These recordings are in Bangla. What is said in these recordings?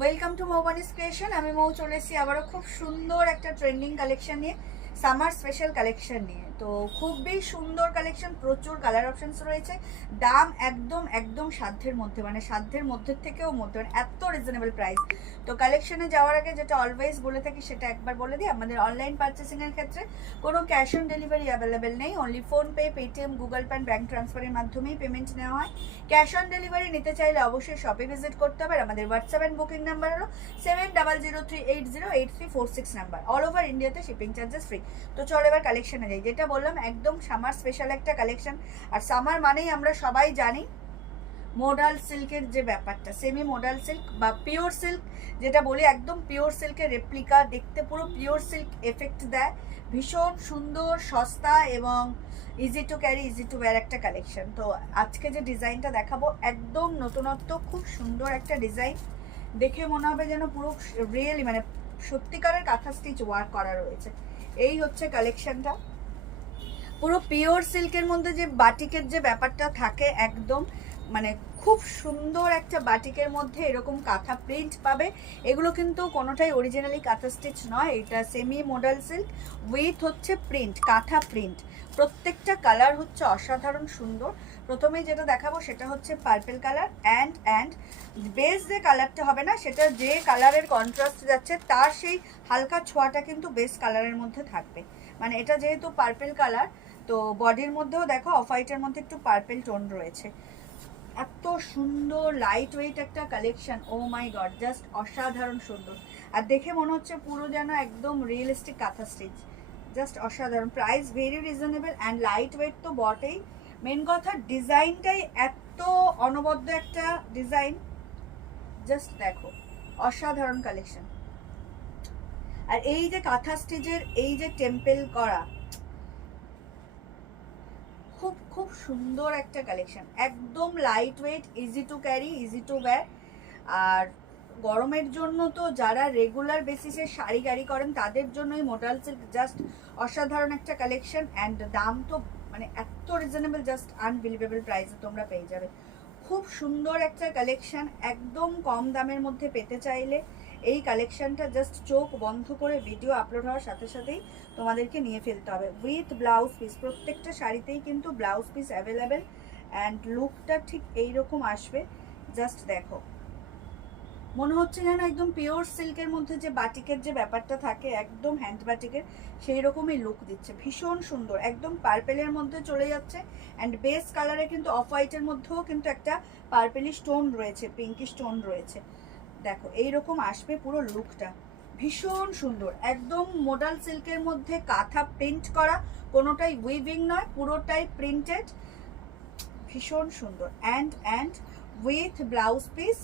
Welcome to মৌবানিস creation. আমি মৌ চলে এসেছি আবারও খুব সুন্দর একটা ট্রেন্ডিং কালেকশন নিয়ে, সামার স্পেশাল কালেকশন নিয়ে। তো খুবই সুন্দর কালেকশন, প্রচুর কালার অপশনস রয়েছে। দাম একদম একদম সাধ্যের মধ্যে, মানে সাধ্যের মধ্যে থেকেও মধ্যে, মানে এত রিজনেবল প্রাইস। তো কালেকশনে যাওয়ার আগে যেটা অলওয়েজ বলে থাকি সেটা একবার বলে দিই, আমাদের অনলাইন পারচেসিংয়ের ক্ষেত্রে কোনো ক্যাশ অন ডেলিভারি অ্যাভেলেবেল নেই। Only PhonePe, Paytm, Google Pay, bank ট্রান্সফারের মাধ্যমেই পেমেন্ট নেওয়া হয়। ক্যাশ অন ডেলিভারি নিতে চাইলে অবশ্যই শপে ভিজিট করতে হবে। আমাদের হোয়াটসঅ্যাপ অ্যান্ড বুকিং নাম্বার হলো 7003808346 নাম্বার। অল ওভার ইন্ডিয়াতে শিপিং চার্জেস ফ্রি। তো চলো এবার কালেকশনে যাই। যেটা বললাম একদম সামার স্পেশাল একটা কালেকশন। আর সামার মানেই আমরা সবাই জানি মোডাল সিল্কের যে ব্যাপারটা, সেমি মোডাল সিল্ক বা পিওর সিল্ক যেটা বলি, একদম পিওর সিল্কের রেপ্লিকা, দেখতে পুরো পিওর সিল্ক এফেক্ট দেয়। ভীষণ সুন্দর, সস্তা এবং easy to carry, easy to wire একটা কালেকশন। তো আজকে যে ডিজাইনটা দেখাবো একদম নতুনত্ব, খুব সুন্দর একটা ডিজাইন। দেখে মনে হবে যেন পুরো রিয়েলি মানে সত্যিকারের কাঁথা স্টিচ ওয়ার্ক করা রয়েছে। এই হচ্ছে কালেকশনটা। পুরো পিওর সিল্কের মধ্যে যে বাটিকের যে ব্যাপারটা থাকে, একদম মানে খুব সুন্দর একটা বাটিকের মধ্যে এরকম কাঁথা প্রিন্ট পাবে। এগুলো কিন্তু কোনোটাই অরিজিনালি কাঁথা স্টিচ নয়, এটা সেমি মডেল সিল্ক উইথ হচ্ছে প্রিন্ট, কাঁথা প্রিন্ট। প্রত্যেকটা কালার হচ্ছে অসাধারণ সুন্দর। প্রথমেই যেটা দেখাবো সেটা হচ্ছে পার্পল কালার অ্যান্ড বেস যে কালারটা হবে না, সেটা যে কালারের কন্ট্রাস্ট যাচ্ছে তার সেই হালকা ছোঁয়াটা কিন্তু বেস কালারের মধ্যে থাকবে। মানে এটা যেহেতু পার্পল কালার, তো বডির মধ্যেও দেখো অফ হোয়াইটের মধ্যে একটু পার্পল টোন রয়েছে। এত সুন্দর লাইট ওয়েট একটা কালেকশন, ও মাই গড, জাস্ট অসাধারণ সুন্দর। আর দেখে মনে হচ্ছে পুরো যেন একদম রিয়েলিস্টিক কাঁথা স্টিচ, জাস্ট অসাধারণ। Price very reasonable and light weight তো বটেই, মেন কথা ডিজাইনটাই এত অনবদ্য একটা ডিজাইন। জাস্ট দেখো, অসাধারণ কালেকশন। আর এই যে কাঁথা স্টিচের এই যে টেম্পেল করা, খুব খুব সুন্দর একটা কালেকশন, একদম light weight, easy to carry, easy to wear. আর গরমের জন্য তো যারা রেগুলার বেসিসে শাড়ি ক্যারি করেন তাদের জন্য এই মোডাল সিল্ক জাস্ট অসাধারণ একটা কালেকশন। অ্যান্ড দাম তো মানে এত রিজনেবল, জাস্ট আনবিলিভেবল প্রাইসে তোমরা পেয়ে যাবে। খুব সুন্দর একটা কালেকশন, একদম কম দামের মধ্যে পেতে চাইলে এই কালেকশনটা জাস্ট চোখ বন্ধ করে ভিডিও আপলোড হওয়ার সাথে সাথেই তোমাদেরকে নিয়ে ফেলতে হবে উইথ ব্লাউজ পিস। প্রত্যেকটা শাড়িতেই কিন্তু ব্লাউজ পিস অ্যাভেলেবেল। অ্যান্ড লুকটা ঠিক এইরকম আসবে। জাস্ট দেখো, মনে হচ্ছে যেন একদম পিওর সিল্কের মধ্যে যে বাটিকের যে ব্যাপারটা থাকে, একদম হ্যান্ড বাটিকের সেই রকমই লুক দিচ্ছে। ভীষণ সুন্দর, একদম পার্পেলের মধ্যে চলে যাচ্ছে। অ্যান্ড বেস কালারে কিন্তু অফ হোয়াইটের মধ্যেও কিন্তু একটা পার্পেলিশ টোন রয়েছে, পিঙ্কিশ টোন রয়েছে। দেখো এইরকম আসবে পুরো লুকটা, ভীষণ সুন্দর। একদম মোডাল সিল্কের মধ্যে কাঁথা প্রিন্ট করা, কোনোটাই উইভিং নয়, পুরোটাই প্রিন্টেড, ভীষণ সুন্দর। অ্যান্ড উইথ ব্লাউজ পিস,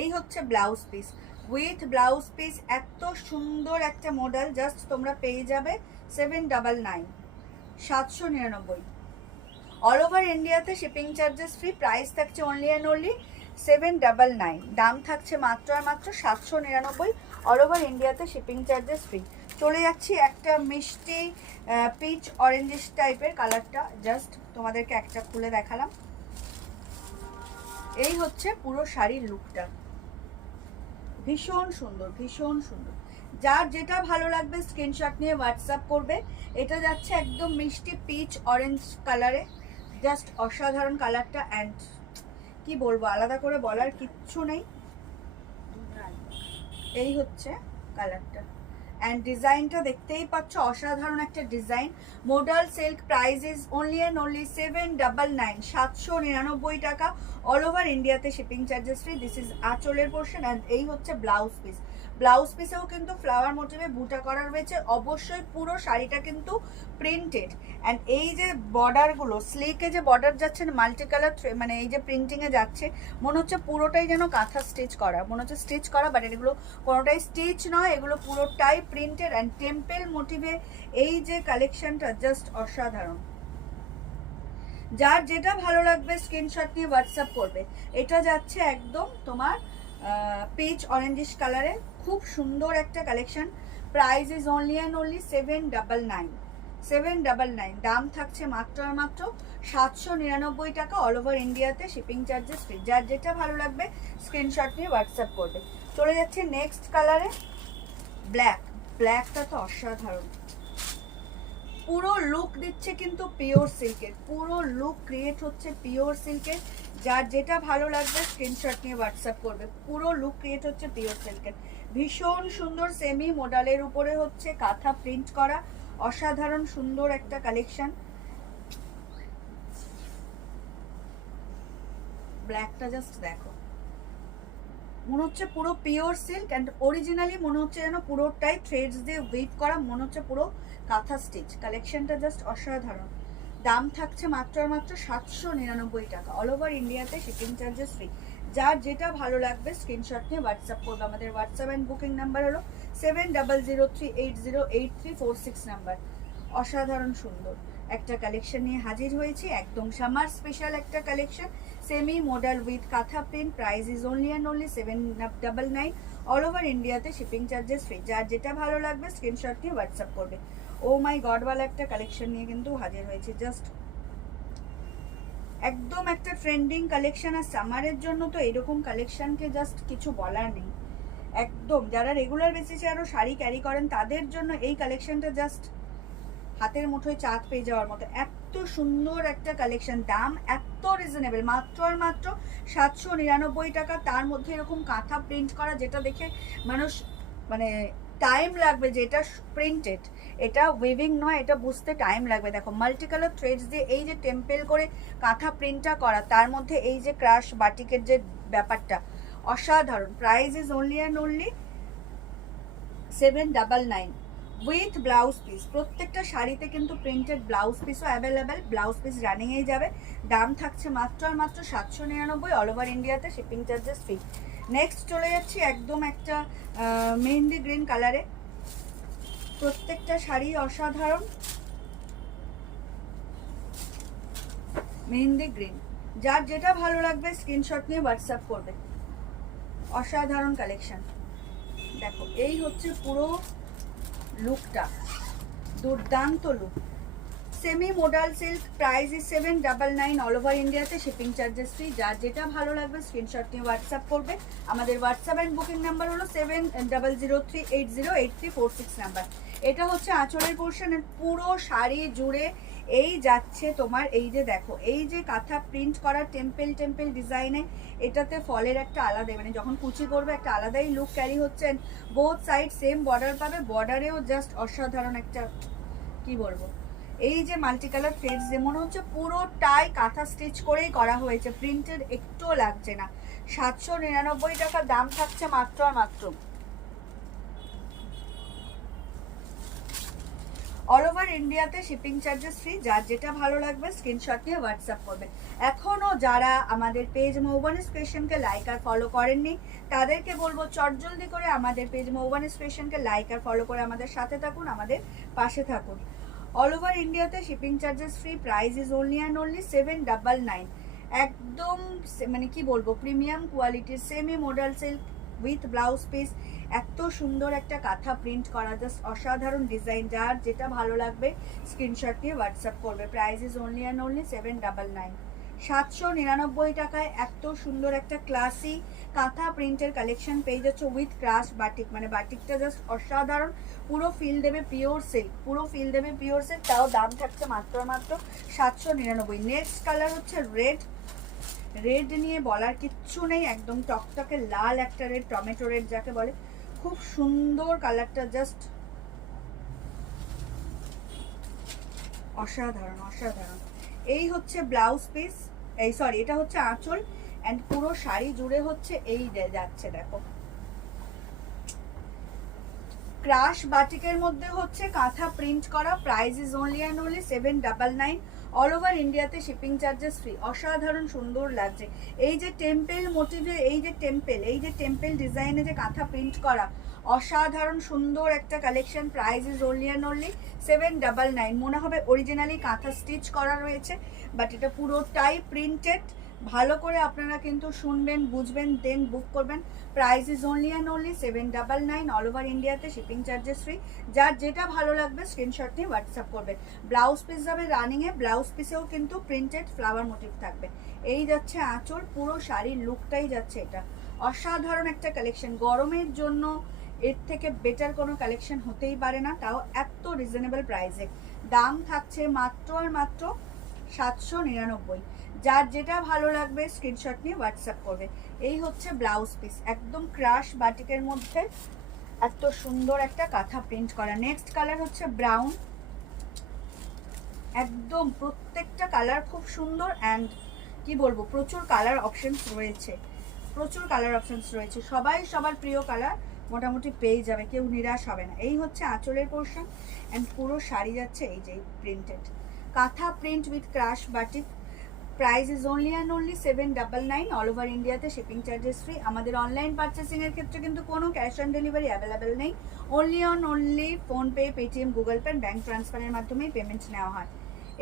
এই হচ্ছে blouse piece, with blouse piece. এত সুন্দর একটা মডেল, জাস্ট তোমরা পেয়ে যাবে 799, 799। অল ওভার ইন্ডিয়াতে শিপিং চার্জেস ফ্রি। প্রাইস থাকছে অনলি অ্যান্ড অনলি 799, দাম থাকছে মাত্র আর মাত্র 799। অল ওভার ইন্ডিয়াতে শিপিং চার্জেস ফ্রি। চলে যাচ্ছি একটা মিষ্টি পিচ অরেঞ্জিশ টাইপের কালারটা, জাস্ট তোমাদেরকে একটা খুলে দেখালাম। এই হচ্ছে পুরো শাড়ির লুকটা, ভীষণ সুন্দর, ভীষণ সুন্দর। যার যেটা ভালো লাগবে স্ক্রিনশট নিয়ে হোয়াটসঅ্যাপ করবে। এটা যাচ্ছে একদম মিষ্টি পিচ অরেঞ্জ কালারে, জাস্ট অসাধারণ কালারটা। অ্যান্ড কি বলবো, আলাদা করে বলার কিচ্ছু নেই। এই হচ্ছে কালারটা। অ্যান্ড ডিজাইনটা দেখতেই পাচ্ছ, অসাধারণ একটা design. Modal silk, price is only and only 799, 799 টাকা। অল ওভার ইন্ডিয়াতে shipping charges free. This is আঁচলের পোর্শন। অ্যান্ড এই হচ্ছে ব্লাউজ পিস। ব্লাউজ পিসেও কিন্তু ফ্লাওয়ার মোটিভে বুটা করা রয়েছে। অবশ্যই পুরো শাড়িটা কিন্তু প্রিন্টেড। অ্যান্ড এই যে বর্ডারগুলো, স্লিকে যে বর্ডার যাচ্ছে মাল্টি কালার, মানে এই যে প্রিন্টিংয়ে যাচ্ছে, মনে হচ্ছে পুরোটাই যেন কাঁথা স্টিচ করা, মনে হচ্ছে স্টিচ করা, বাট এগুলো কোনোটাই স্টিচ নয়, এগুলো পুরোটাই প্রিন্টেড অ্যান্ড টেম্পেল মোটিভে। এই যে কালেকশনটা জাস্ট অসাধারণ। যার যেটা ভালো লাগবে স্ক্রিনশট নিয়ে হোয়াটসঅ্যাপ করবে। এটা যাচ্ছে একদম তোমার পিচ অরেঞ্জিশ কালারে, খুব সুন্দর একটা collection. Price is only and only 799, 799, দাম থাকছে মাত্র আর মাত্র 799 টাকা, অল ওভার ইন্ডিয়াতে, শিপিং চার্জেস ফ্রি। যার যেটা ভালো লাগবে স্ক্রিনশট নিয়ে হোয়াটসঅ্যাপ করবে। চলে যাচ্ছে নেক্সট কালারে, ব্ল্যাক। ব্ল্যাকটা তো অসাধারণ, পুরো লুক দিচ্ছে কিন্তু পিওর সিল্কের, পুরো লুক ক্রিয়েট হচ্ছে পিওর সিল্কের। যার যেটা ভালো লাগবে স্ক্রিনশট নিয়ে হোয়াটসঅ্যাপ করবে। পুরো লুক ক্রিয়েট হচ্ছে পিওর সিল্কের, ভীষণ সুন্দর সেমি মডেলের উপরে হচ্ছে কাঁথা প্রিন্ট করা, অসাধারণ সুন্দর একটা কালেকশন। ব্ল্যাকটা জাস্ট দেখো, মনে হচ্ছে পুরো পিওর সিল্ক অ্যান্ড অরিজিনালি মনে হচ্ছে যেন পুরোটাই থ্রেডস দিয়ে উইভ করা, মনে হচ্ছে পুরো কাঁথা স্টিচ। কালেকশনটা জাস্ট অসাধারণ। দাম থাকছে মাত্র আর মাত্র 799 টাকা, অল ওভার ইন্ডিয়াতে, শিপিং চার্জেস ফ্রি। যার যেটা ভালো লাগবে স্ক্রিনশট নিয়ে হোয়াটসঅ্যাপ করবে। আমাদের হোয়াটসঅ্যাপ অ্যান্ড বুকিং নাম্বার হলো 7003808346 নাম্বার। অসাধারণ সুন্দর একটা কালেকশন নিয়ে হাজির হয়েছি, একদম সামার স্পেশাল একটা কালেকশন, সেমি মডেল উইথ কাঁথা print. Price is only and only 799, all over ইন্ডিয়াতে, শিপিং চার্জেস ফ্রি। যার যেটা ভালো লাগবে স্ক্রিনশট নিয়ে হোয়াটসঅ্যাপ করবে। ও মাই গড ওয়ালা একটা কালেকশন নিয়ে কিন্তু হাজির হয়েছে, জাস্ট একদম একটা ট্রেন্ডিং কালেকশন। আর সামারের জন্য তো এরকম কালেকশনকে জাস্ট কিছু বলার নেই। একদম যারা রেগুলার বেসিসে আরও শাড়ি ক্যারি করেন তাদের জন্য এই কালেকশনটা জাস্ট হাতের মুঠোয় চাঁদ পেয়ে যাওয়ার মতো, এত সুন্দর একটা কালেকশন। দাম এত রিজনেবল, মাত্র আর মাত্র 799 টাকা। তার মধ্যে এরকম কাঁথা প্রিন্ট করা, যেটা দেখে মানুষ মানে টাইম লাগবে যে এটা প্রিন্টেড, এটা উইভিং নয়, এটা বুঝতে টাইম লাগবে। দেখো মাল্টি কালার থ্রেডস দিয়ে এই যে টেম্পেল করে কাঁথা প্রিন্টটা করা, তার মধ্যে এই যে ক্রাশ বাটিকের যে ব্যাপারটা, অসাধারণ। Price is only and only 799 with blouse piece. প্রত্যেকটা শাড়িতে কিন্তু প্রিন্টেড ব্লাউজ পিসও অ্যাভেলেবেল, ব্লাউজ পিস রানিংয়েই যাবে। দাম থাকছে মাত্র আর মাত্র 799, অল ওভার ইন্ডিয়াতে, শিপিং চার্জেস ফ্রি। নেক্সট চলে যাচ্ছি একদম একটা মেহেন্দি গ্রিন কালারে, প্রত্যেকটা শাড়ি অসাধারণ। মেহেন্দি গ্রিন, যার যেটা ভালো লাগবে স্ক্রিনশট নিয়ে হোয়াটসঅ্যাপ করবে। অসাধারণ কালেকশন, দেখো এই হচ্ছে পুরো লুকটা, দুর্দান্ত look. Semi modal silk, price is 799, all over ইন্ডিয়াতে, শিপিং চার্জেস ফ্রি। যার যেটা ভালো লাগবে স্ক্রিনশট নিয়ে হোয়াটসঅ্যাপ করবে। আমাদের হোয়াটসঅ্যাপ অ্যান্ড বুকিং নাম্বার হলো 7003808346 নাম্বার। এটা হচ্ছে আঁচলের পোর্শনের, পুরো শাড়ি জুড়ে এই যাচ্ছে তোমার এই যে দেখো এই যে কাঁথা প্রিন্ট করা টেম্পেল টেম্পেল ডিজাইনে, এটাতে ফলের একটা আলাদা মানে যখন কুচি করবে একটা আলাদাই লুক ক্যারি হচ্ছে। বোথ সাইড সেম বর্ডার পাবে, বর্ডারেও জাস্ট অসাধারণ একটা কি বলবো, এই যে মাল্টি কালার থ্রেডস যে মনে হচ্ছে পুরোটাই কাঁথা স্টিচ করেই করা হয়েছে, প্রিন্টেড একটুও লাগছে না। 799 টাকা দাম থাকছে মাত্র আর মাত্র, অল ওভার ইন্ডিয়াতে, শিপিং চার্জেস ফ্রি। যার যেটা ভালো লাগবে স্ক্রিনশট নিয়ে হোয়াটসঅ্যাপ করবে। এখনও যারা আমাদের পেজ মৌবানিস ক্রিয়েশনকে লাইক আর ফলো করেননি তাদেরকে বলবো চটজলদি করে আমাদের পেজ মৌবানিস ক্রিয়েশনকে লাইক আর ফলো করে আমাদের সাথে থাকুন, আমাদের পাশে থাকুন। অল ওভার ইন্ডিয়াতে, shipping charges free. Price is only and only 799। একদম মানে কি বলবো, প্রিমিয়াম কোয়ালিটির semi model silk with blouse piece, এত সুন্দর একটা কাঁথা প্রিন্ট করা, জাস্ট অসাধারণ ডিজাইন। যার যেটা ভালো লাগবে স্ক্রিনশট নিয়ে হোয়াটসঅ্যাপ করবে। Price is only and only 799। 799 টাকায় এত সুন্দর একটা ক্লাসি কাঁথা প্রিন্টের কালেকশন পেয়ে যাচ্ছে উইথ ক্রাশ বাটিক, মানে বাটিকটা জাস্ট অসাধারণ, পুরো ফিল দেবে পিওর সিল্ক, পুরো ফিল দেবে পিওর সিল্ক। তাও দাম থাকছে মাত্র মাত্র 799। নেক্সট কালার হচ্ছে রেড। রেড নিয়ে বলার কিচ্ছু নেই, একদম টকটকে লাল একটা রেড, টমেটো রেড যাকে বলে, খুব সুন্দর কালারটা, জাস্ট অসাধারণ অসাধারণ। এই হচ্ছে ব্লাউজ পিস, এই সরি এটা হচ্ছে আঁচল, অ্যান্ড পুরো শাড়ি জুড়ে হচ্ছে এই যাচ্ছে দেখো ক্রাশ বাটিকের মধ্যে হচ্ছে কাঁথা প্রিন্ট করা। Price is only and only 799, all over ইন্ডিয়াতে, শিপিং চার্জেস ফ্রি। অসাধারণ সুন্দর লাগছে এই যে টেম্পেল মোটিভে, এই যে টেম্পেল ডিজাইনে যে কাঁথা প্রিন্ট করা, অসাধারণ সুন্দর একটা collection. Price is only and only 799। মনে হবে অরিজিনালি কাঁথা স্টিচ করা রয়েছে, বাট এটা পুরোটাই প্রিন্টেড, ভালো করে আপনারা কিন্তু শুনবেন, বুঝবেন, দেন বুক করবেন। Price is only and only 799, all over ইন্ডিয়াতে, শিপিং চার্জেস ফ্রি। যার যেটা ভালো লাগবে স্ক্রিনশট নিয়ে হোয়াটসঅ্যাপ করবেন। ব্লাউজ পিস যাবে রানিংয়ে, ব্লাউজ পিসেও কিন্তু প্রিন্টেড ফ্লাওয়ার মোটিভ থাকবে। এই যাচ্ছে আঁচল, পুরো শাড়ির লুকটাই যাচ্ছে এটা। অসাধারণ একটা কালেকশন, গরমের জন্য এর থেকে বেটার কোনো কালেকশন হতেই পারে না, তাও এত রিজনেবল প্রাইসে। দাম থাকছে মাত্র আর মাত্র 799। যার যেটা ভালো লাগবে স্ক্রিনশট নিয়ে হোয়াটসঅ্যাপ করবে। এই হচ্ছে ব্লাউজ পিস, একদম ক্রাশ বাটিকের মধ্যে এত সুন্দর একটা কাঁথা প্রিন্ট করা। নেক্সট কালার হচ্ছে ব্রাউন, একদম প্রত্যেকটা কালার খুব সুন্দর অ্যান্ড কি বলবো, প্রচুর কালার অপশনস রয়েছে, প্রচুর কালার অপশনস রয়েছে। সবাই সবার প্রিয় কালার মোটামুটি পেয়ে যাবে, কেউ নিরাশ হবে না। এই হচ্ছে আঁচলের পোর্শন অ্যান্ড পুরো শাড়ি যাচ্ছে এই যে printed kantha print with crush batik. Price is only and only 799, all over ইন্ডিয়াতে, শিপিং চার্জেস ফ্রি। আমাদের অনলাইন পারচেসিংয়ের ক্ষেত্রে কিন্তু কোনো ক্যাশ অন ডেলিভারি অ্যাভেলেবেল নেই, only PhonePe, Paytm, Google Pay, bank ট্রান্সফারের মাধ্যমেই পেমেন্ট নেওয়া হয়।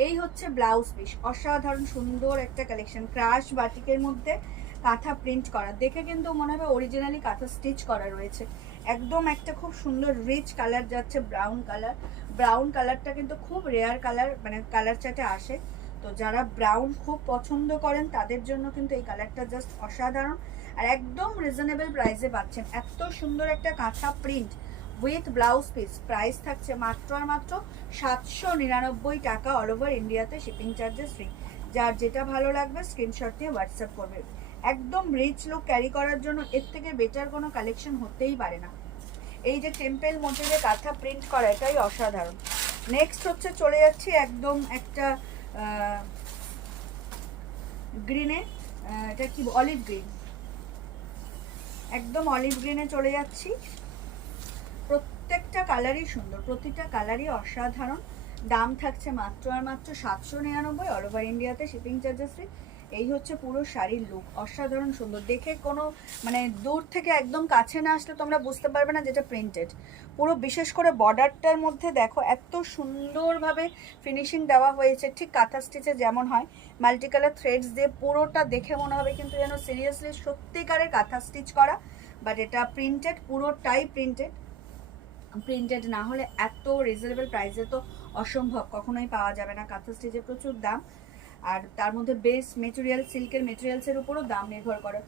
এই হচ্ছে ব্লাউজ পিস, অসাধারণ সুন্দর একটা কালেকশন, ক্রাশ বাটিকের মধ্যে কাঁথা প্রিন্ট করা। দেখে কিন্তু মনে হবে অরিজিনালি কাঁথা স্টিচ করা রয়েছে। একদম একটা খুব সুন্দর রিচ কালার যাচ্ছে, ব্রাউন কালার। ব্রাউন কালারটা কিন্তু খুব রেয়ার কালার, মানে কালার চার্টে আসে। তো যারা ব্রাউন খুব পছন্দ করেন তাদের জন্য কিন্তু এই কালারটা জাস্ট অসাধারণ, আর একদম রিজনেবল প্রাইসে পাচ্ছেন। এত সুন্দর একটা কাঁথা print with blouse piece, price থাকছে মাত্র আর মাত্র 799 টাকা, অল ওভার ইন্ডিয়াতে, শিপিং চার্জেস ফ্রি। যার যেটা ভালো লাগবে স্ক্রিনশট দিয়ে হোয়াটসঅ্যাপ করবে। একদম রিচ লুক ক্যারি করার জন্য এর থেকে বেটার কোনো কালেকশন হতেই পারে না। এই যে টেম্পেল মোটিভে কাঁথা প্রিন্ট করা, এটাই অসাধারণ। নেক্সট হচ্ছে চলে যাচ্ছি একদম একটা গ্রিনে, এটা কি অলিভ গ্রিন, একদম অলিভ গ্রিনে চলে যাচ্ছি। প্রত্যেকটা কালারই সুন্দর, প্রতিটা কালারই অসাধারণ। দাম থাকছে মাত্র আর মাত্র 799, অল ওভার ইন্ডিয়াতে, শিপিং চার্জেস ফ্রি। এই হচ্ছে পুরো শাড়ির লুক, অসাধারণ সুন্দর। দেখে কোনো মানে দূর থেকে একদম কাছে না আসলে তোমরা বুঝতে পারবে না যেটা প্রিন্টেড। পুরো বিশেষ করে বর্ডারটার মধ্যে দেখো এত সুন্দরভাবে ফিনিশিং দেওয়া হয়েছে, ঠিক কাঁথা স্টিচে যেমন হয়, মাল্টি কালার থ্রেডস দিয়ে পুরোটা দেখে মনে হবে কিন্তু যেন সিরিয়াসলি সত্যিকারের কাঁথা স্টিচ করা। বাট এটা প্রিন্টেড, পুরোটাই প্রিন্টেড। প্রিন্টেড না হলে এত রিজনেবল প্রাইসে তো অসম্ভব, কখনোই পাওয়া যাবে না। কাঁথা স্টিচে প্রচুর দাম, আর তার মধ্যে বেস মেটেরিয়াল, সিল্কের মেটেরিয়ালসের উপরও দাম নির্ভর করে।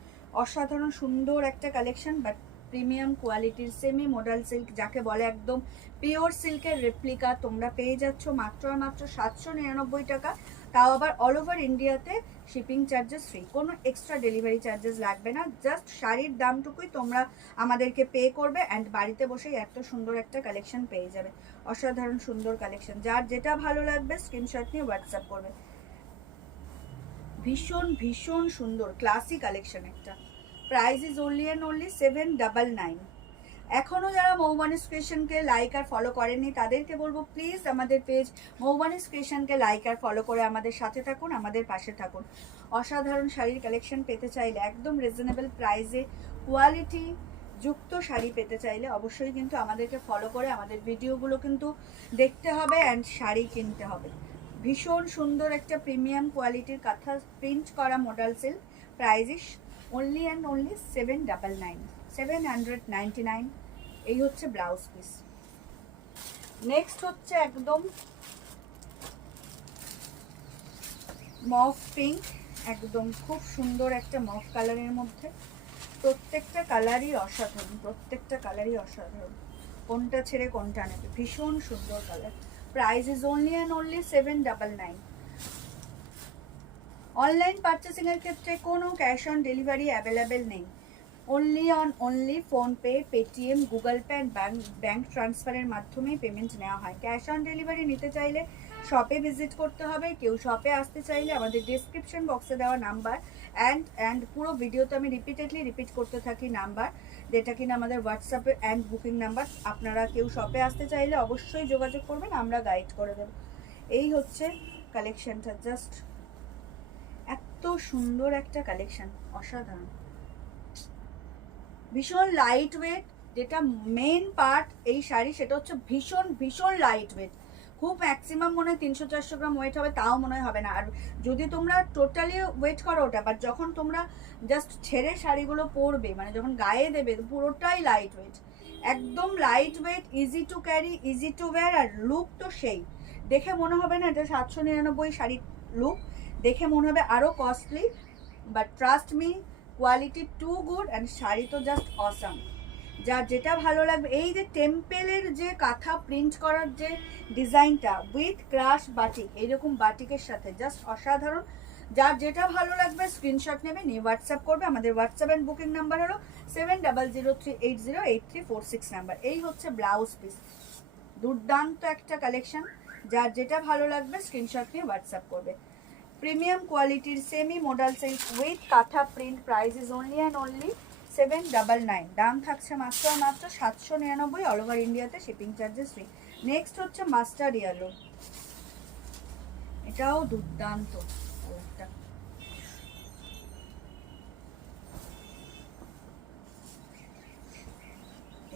অসাধারণ সুন্দর একটা কালেকশন, বাট প্রিমিয়াম কোয়ালিটির সেমি মডাল সিল্ক যাকে বলে, একদম পিওর সিল্কের রেপ্লিকা তোমরা পেয়ে যাচ্ছ মাত্র আর মাত্র 799 টাকা, তাও আবার অল ওভার ইন্ডিয়াতে, শিপিং চার্জেস ফ্রি। কোনো এক্সট্রা ডেলিভারি চার্জেস লাগবে না, জাস্ট শাড়ির দামটুকুই তোমরা আমাদেরকে পে করবে অ্যান্ড বাড়িতে বসেই এত সুন্দর একটা কালেকশন পেয়ে যাবে। অসাধারণ সুন্দর কালেকশন, যার যেটা ভালো লাগবে স্ক্রিনশট নিয়ে হোয়াটসঅ্যাপ করবে। ভীষণ ভীষণ সুন্দর ক্লাসি কালেকশন একটা। Price is only and only 799। এখনও যারা মৌবানিস ক্রিয়েশনকে লাইক আর ফলো করেননি তাদেরকে বলবো প্লিজ আমাদের পেজ মৌবানিস ক্রিয়েশনকে লাইক আর ফলো করে আমাদের সাথে থাকুন, আমাদের পাশে থাকুন। অসাধারণ শাড়ির কালেকশন পেতে চাইলে, একদম রিজনেবল প্রাইসে কোয়ালিটি যুক্ত শাড়ি পেতে চাইলে অবশ্যই কিন্তু আমাদেরকে ফলো করে আমাদের ভিডিওগুলো কিন্তু দেখতে হবে অ্যান্ড শাড়ি কিনতে হবে। ভীষণ সুন্দর একটা প্রিমিয়াম কোয়ালিটির কাঁথা প্রিন্ট করা model silk, price is only and only 799। এই হচ্ছে ব্লাউজ পিস। নেক্সট হচ্ছে একদম মফ পিঙ্ক, একদম খুব সুন্দর একটা মফ কালারের মধ্যে। প্রত্যেকটা কালারই অসাধারণ, প্রত্যেকটা কালারই অসাধারণ, কোনটা ছেড়ে কোনটা নেবে, ভীষণ সুন্দর colour. Price is only and only 799। Online পারচেসিংয়ের ক্ষেত্রে কোনো ক্যাশ অন ডেলিভারি অ্যাভেলেবেল নেই, only PhonePe, Paytm, Google Pay and bank ট্রান্সফারের মাধ্যমেই পেমেন্ট নেওয়া হয়। ক্যাশ অন ডেলিভারি নিতে চাইলে শপে ভিজিট করতে হবে, কেউ শপে আসতে চাইলে আমাদের ডিসক্রিপশন বক্সে দেওয়া নাম্বার অ্যান্ড পুরো ভিডিওতে আমি রিপিট করতে থাকি নাম্বার, যেটা কিনা আমাদের হোয়াটসঅ্যাপে অ্যান্ড বুকিং নাম্বার। আপনারা কেউ শপে আসতে চাইলে অবশ্যই যোগাযোগ করবেন, আমরা গাইড করে দেব। এই হচ্ছে কালেকশনটা, জাস্ট এত সুন্দর একটা কালেকশন, অসাধারণ, ভীষণ লাইট ওয়েট। যেটা মেন পার্ট এই শাড়ি সেটা হচ্ছে ভীষণ ভীষণ লাইট ওয়েট, খুব ম্যাক্সিমাম মনে হয় 300-400 গ্রাম ওয়েট হবে, তাও মনে হয় হবে না। আর যদি তোমরা টোটালি ওয়েট করো ওটা, বাট যখন তোমরা জাস্ট ছেড়ে শাড়িগুলো পরবে, মানে যখন গায়ে দেবে, পুরোটাই লাইট ওয়েট, একদম light weight, easy to carry, easy to wear. আর লুক তো সেই, দেখে মনে হবে না এটা 799 শাড়ির লুক, দেখে মনে হবে আরও costly, but trust me, quality too good and sari তো জাস্ট অসাম। যার যেটা ভালো লাগবে, এই যে টেম্পেলের যে কাঁথা প্রিন্ট করার যে ডিজাইনটা উইথ ক্রাশ বাটিক, এইরকম বাটিকের সাথে জাস্ট অসাধারণ। যার যেটা ভালো লাগবে স্ক্রিনশট নেবে, নিয়ে হোয়াটসঅ্যাপ করবে। আমাদের হোয়াটসঅ্যাপ অ্যান্ড বুকিং নাম্বার হলো 7003808346 নাম্বার। এই হচ্ছে ব্লাউজ পিস, দুর্দান্ত একটা কালেকশন। যার যেটা ভালো লাগবে স্ক্রিনশট নিয়ে হোয়াটসঅ্যাপ করবে। প্রিমিয়াম কোয়ালিটির সেমি মডাল সিল্ক উইথ কাঁথা print, price is only and only 799, দাম থাকছে মাত্র আর মাত্র 799, অল ওভার ইন্ডিয়াতে শিপিং চার্জেস ফ্রি। নেক্সট হচ্ছে মাস্টার্ড ইয়েলো, এটাও দুর্দান্ত কালারটা।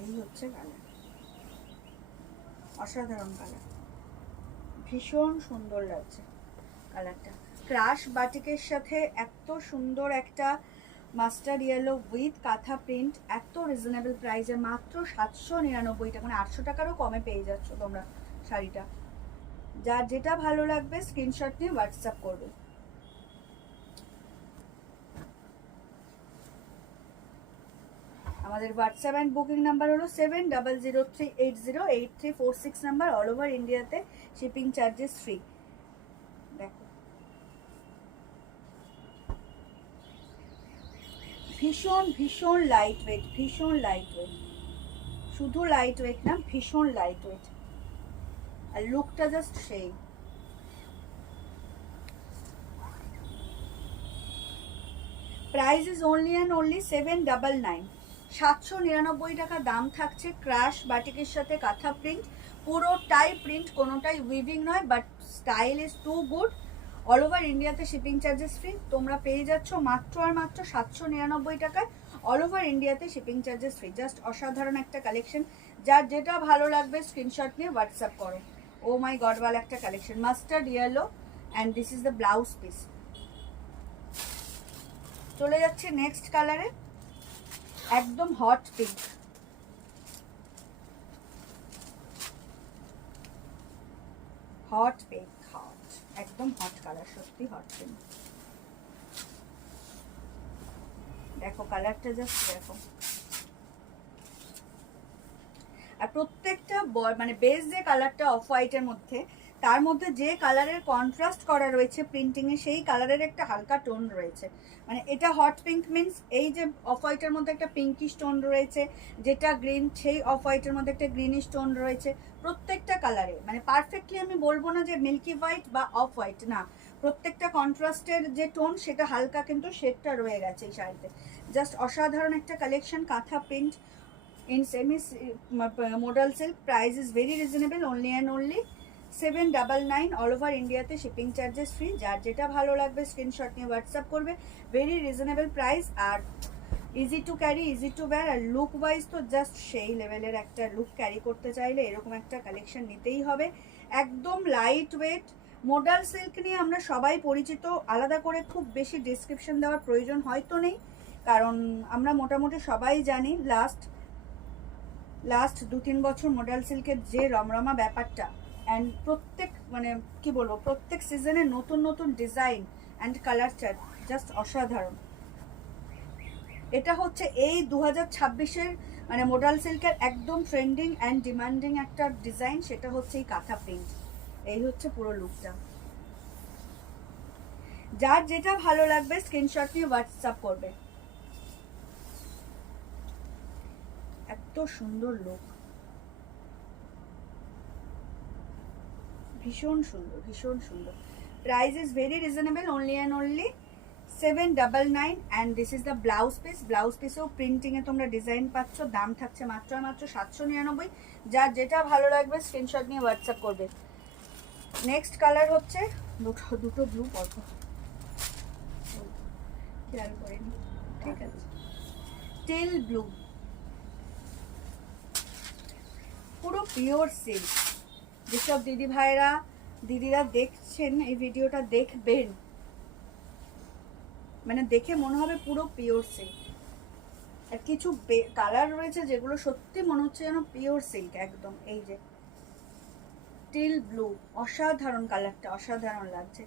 এই হচ্ছে কালার, অসাধারণ কালার, ভীষণ সুন্দর লাগছে কালারটা। ক্রাশ বাটিকের সাথে এত সুন্দর একটা মাস্টার্ড ইয়েলো উইথ কাঁথা প্রিন্ট, এত রিজনেবল প্রাইসে, মাত্র 799 টাকা, মানে 800 টাকারও কমে পেয়ে যাচ্ছ তোমরা শাড়িটা। যার যেটা ভালো লাগবে স্ক্রিনশট নিয়ে হোয়াটসঅ্যাপ করবে। আমাদের হোয়াটসঅ্যাপ অ্যান্ড বুকিং নাম্বার হলো 7003808346 নাম্বার, অল ওভার ইন্ডিয়াতে শিপিং চার্জেস ফ্রি। দেখো ভীষণ ভীষণ লাইট ওয়েট, ভীষণ লাইট ওয়েট, শুধু লাইট ওয়েট না, ভীষণ লাইট ওয়েট, আর লুকটা জাস্ট সেই। Price is only and only 799, 799 টাকা দাম থাকছে। ক্রাশ বাটিকের সাথে কাঁথা প্রিন্ট, পুরোটাই প্রিন্ট, কোনোটাই উইভিং নয়, but style is too good. All over ইন্ডিয়াতে শিপিং চার্জেস ফ্রি, তোমরা পেয়ে যাচ্ছ মাত্র আর মাত্র 799 টাকায়, অল ওভার ইন্ডিয়াতে শিপিং চার্জেস ফ্রি। জাস্ট অসাধারণ একটা কালেকশন। যার যেটা ভালো লাগবে স্ক্রিনশট নিয়ে হোয়াটসঅ্যাপ করো। ও মাই গড, ওয়াল একটা collection, mustard yellow and this is the blouse piece. চলে যাচ্ছে নেক্সট কালারে, একদম hot pink, hot pink, hot, একদম হট কালার, সত্যি হট পিঙ্ক। দেখো কালারটা জাস্ট দেখো, আর প্রত্যেকটা মানে বেস যে কালারটা অফ হোয়াইটের মধ্যে, তার মধ্যে যে কালারের কন্ট্রাস্ট করা রয়েছে প্রিন্টিংয়ে, সেই কালারের একটা হালকা টোন রয়েছে। মানে এটা হট পিঙ্ক মিন্স এই যে অফ হোয়াইটের মধ্যে একটা পিঙ্কিশ টোন রয়েছে, যেটা গ্রিন সেই অফ হোয়াইটের মধ্যে একটা গ্রিনিশ টোন রয়েছে। প্রত্যেকটা কালারে মানে পারফেক্টলি আমি বলবো না যে মিল্কি হোয়াইট বা অফ হোয়াইট, না, প্রত্যেকটা কন্ট্রাস্টের যে টোন সেটা হালকা কিন্তু শেডটা রয়ে গেছে এই শাড়িতে। জাস্ট অসাধারণ একটা কালেকশন, কাঁথা print in semi modal silk, price is very reasonable, only and only 799, all over India te shipping charges free. jar jeta bhalo lagbe screenshot niye whatsapp korbe, very reasonable price আর easy to carry, easy to wear, আর লুক ওয়াইজ তো জাস্ট সেই লেভেলের একটা লুক ক্যারি করতে চাইলে এরকম একটা কালেকশন নিতেই হবে। একদম লাইট ওয়েট মোডাল সিল্ক নিয়ে আমরা সবাই পরিচিত, আলাদা করে খুব বেশি ডেসক্রিপশন দেওয়ার প্রয়োজন হয়তো নেই, কারণ আমরা মোটামুটি সবাই জানি লাস্ট 2-3 বছর মোডাল সিল্কের যে রমরমা ব্যাপারটা, অ্যান্ড প্রত্যেক মানে কি বলবো, প্রত্যেক সিজনে নতুন নতুন design and colour chart, just অসাধারণ। এটা হচ্ছে এই 2026-এর মানে মোডাল সিল্কের একদম ট্রেন্ডিং অ্যান্ড ডিমান্ডিং একটা ডিজাইন, সেটা হচ্ছে এই কাঁথা প্রিন্ট। এই হচ্ছে পুরো লুকটা। যার যেটা ভালো লাগবে স্ক্রিনশট নিয়ে হোয়াটসঅ্যাপ করবে। এত সুন্দর লুক, ভীষণ সুন্দর, ভীষণ সুন্দর। Price is very reasonable, only and only 799, and this is the blouse piece. Blouse পিসেও প্রিন্টিংয়ে তোমরা ডিজাইন পাচ্ছ, দাম থাকছে মাত্র মাত্র 799। যার যেটা ভালো লাগবে স্ক্রিনশট নিয়ে হোয়াটসঅ্যাপ করবে। নেক্সট কালার হচ্ছে দুটো ব্লু, পরব খেয়াল করিনি, ঠিক আছে, টেল ব্লু, পুরো পিওর সিল্ক, যেসব দিদি ভাইরা দিদিরা দেখছেন এই ভিডিওটা, দেখবেন, মানে দেখে মনে হবে পুরো পিওর সিল্ক। আর কিছু কালার রয়েছে যেগুলো সত্যি মনে হচ্ছে যেন পিওর সিল্ক একদম। এই যে টিল ব্লু, অসাধারণ কালারটা, অসাধারণ লাগছে।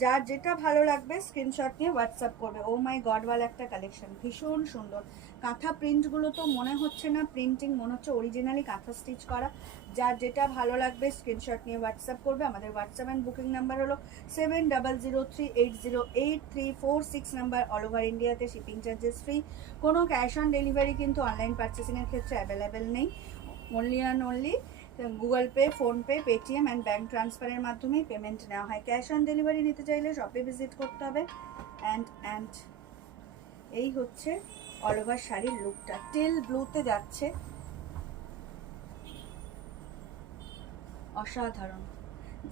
যার যেটা ভালো লাগবে স্ক্রিনশট নিয়ে হোয়াটসঅ্যাপ করবে। ও মাই গড ওয়ালা একটা কালেকশন, ভীষণ সুন্দর। কাঁথা প্রিন্টগুলো তো মনে হচ্ছে না প্রিন্টিং, মনে হচ্ছে অরিজিনালি কাঁথা স্টিচ করা। যার যেটা ভালো লাগবে স্ক্রিনশট নিয়ে হোয়াটসঅ্যাপ করবে। আমাদের হোয়াটসঅ্যাপ অ্যান্ড বুকিং নাম্বার হলো 7003808346 নাম্বার। অল ওভার ইন্ডিয়াতে শিপিং চার্জেস ফ্রি। কোনো ক্যাশ অন ডেলিভারি কিন্তু অনলাইন পারচেসিংয়ের ক্ষেত্রে অ্যাভেলেবেল নেই। Only and only Google pay, PhonePe, Paytm and bank ট্রান্সফারের মাধ্যমেই পেমেন্ট নেওয়া হয়। ক্যাশ অন ডেলিভারি নিতে চাইলে শপে ভিজিট করতে হবে। অ্যান্ড এই হচ্ছে অল ওভার শাড়ির লুকটা, টিল ব্লুতে যাচ্ছে, অসাধারণ।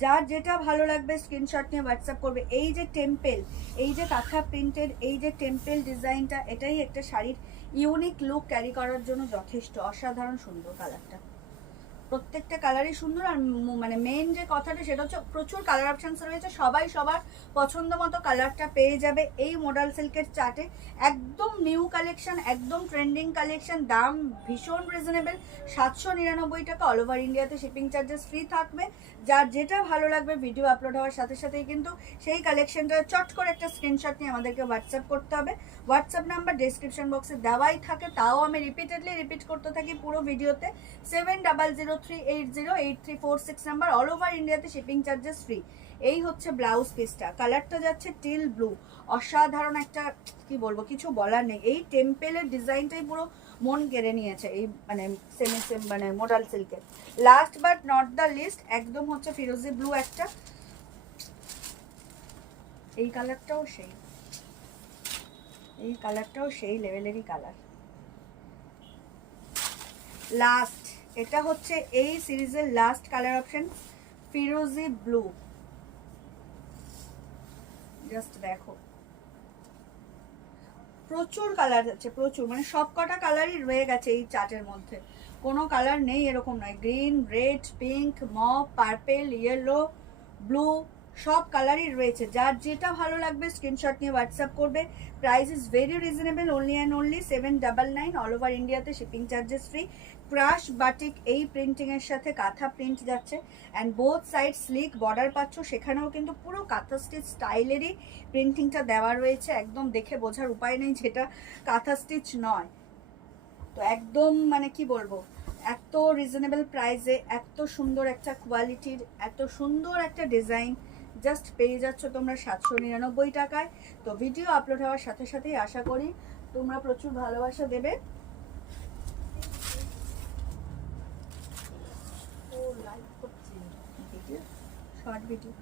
যার যেটা ভালো লাগবে স্ক্রিনশট নিয়ে হোয়াটসঅ্যাপ করবে। এই যে টেম্পেল, এই যে কাঁথা প্রিন্টেড এই যে টেম্পেল ডিজাইনটা, এটাই একটা শাড়ির ইউনিক লুক ক্যারি করার জন্য যথেষ্ট। অসাধারণ সুন্দর কালারটা, প্রত্যেকটা কালারই সুন্দর। আর মানে মেন যে কথাটা সেটা হচ্ছে প্রচুর কালার অপশানস রয়েছে, সবাই সবার পছন্দ মতো কালারটা পেয়ে যাবে এই মডাল সিল্কের চার্টে। একদম নিউ কালেকশন, একদম ট্রেন্ডিং কালেকশন, দাম ভীষণ রিজনেবল, 799 টাকা। অল ওভার ইন্ডিয়াতে শিপিং চার্জেস ফ্রি থাকবে। যার যেটা ভালো লাগবে ভিডিও আপলোড হওয়ার সাথে সাথেই কিন্তু সেই কালেকশনটা চট করে একটা স্ক্রিনশট নিয়ে আমাদেরকে হোয়াটসঅ্যাপ করতে হবে। হোয়াটসঅ্যাপ নাম্বার ডেসক্রিপশন বক্সে দেওয়াই থাকে, তাও আমি রিপিট করতে থাকি পুরো ভিডিওতে। 7003808346 নাম্বার। অল ওভার ইন্ডিয়াতে শিপিং চার্জেস ফ্রি। এই হচ্ছে ব্লাউজ পিসটা, কালারটা যাচ্ছে টিল ব্লু, অসাধারণ একটা, কি বলবো, কিছু বলার নেই। এই টেম্পেলের ডিজাইনটাই পুরো মন কেড়ে নিয়েছে এই মানে মানে মডাল সিল্কের। Last but not the least একদম হচ্ছে ফিরোজি ব্লু একটা, এই কালারটাও সেই, এই কালারটাও সেই লেভেলেরই কালার। লাস্ট, এটা হচ্ছে এই সিরিজের লাস্ট কালার অপশন, ফিরোজি ব্লু। জাস্ট দেখো, প্রচুর কালার আছে, প্রচুর, মানে সব কটা কালারই রয়ে গেছে এই চার্টের মধ্যে, কোনো কালার নেই এরকম নয়। Green, red, pink, mauve, purple, yellow, blue, সব কালারই রয়েছে। যার যেটা ভালো লাগবে স্ক্রিনশট নিয়ে হোয়াটসঅ্যাপ করবে। Price is very reasonable, only and only 799। All over ইন্ডিয়াতে shipping charges free. Crush batik এই প্রিন্টিংয়ের সাথে কাঁথা প্রিন্ট যাচ্ছে, and both side slick border পাচ্ছ, সেখানেও কিন্তু পুরো কাঁথা স্টিচ স্টাইলেরই প্রিন্টিংটা দেওয়া রয়েছে। একদম দেখে বোঝার উপায় নেই যেটা কাঁথা স্টিচ নয়। তো একদম মানে কি বলবো, এত রিজনেবল প্রাইসে এত সুন্দর একটা কোয়ালিটির, এত সুন্দর একটা ডিজাইন জাস্ট পেয়ে যাচ্ছ তোমরা 799 টাকায়। তো ভিডিও আপলোড হওয়ার সাথে সাথেই আশা করি তোমরা প্রচুর ভালোবাসা দেবে। শর্ট ভিডিও,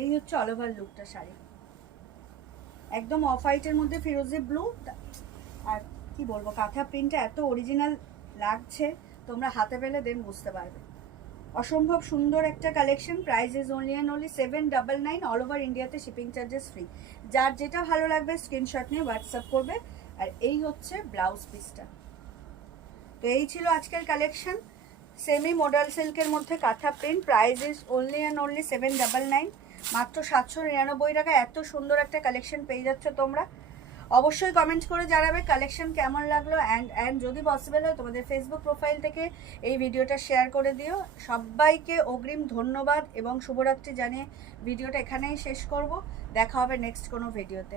এই হচ্ছে অল ওভার লুকটা শাড়ি, একদম অফ হোয়াইটের মধ্যে ফিরোজি ব্লু। আর কি বলবো, কাঁথা প্রিন্টটা এত অরিজিনাল লাগছে, তোমরা হাতে পেলে দেন বুঝতে পারবে। অসম্ভব সুন্দর একটা collection. Price is only and only 799। All over ইন্ডিয়াতে শিপিং চার্জেস ফ্রি। যার যেটা ভালো লাগবে স্ক্রিনশট নিয়ে হোয়াটসঅ্যাপ করবে। আর এই হচ্ছে ব্লাউজ পিসটা। তো এই ছিল আজকের কালেকশন, সেমি মডাল সিল্কের মধ্যে কাঁথা print. Price is only and only 799, মাত্র 799 টাকা। এত সুন্দর একটা কালেকশন পেয়ে যাচ্ছ তোমরা। অবশ্যই কমেন্ট করে জানাবে কালেকশন কেমন লাগলো। অ্যান্ড যদি পসিবল হয় তোমাদের ফেসবুক প্রোফাইল থেকে এই ভিডিওটা শেয়ার করে দিও। সবাইকে অগ্রিম ধন্যবাদ এবং শুভরাত্রি জানিয়ে ভিডিওটা এখানেই শেষ করব। দেখা হবে নেক্সট কোনো ভিডিওতে।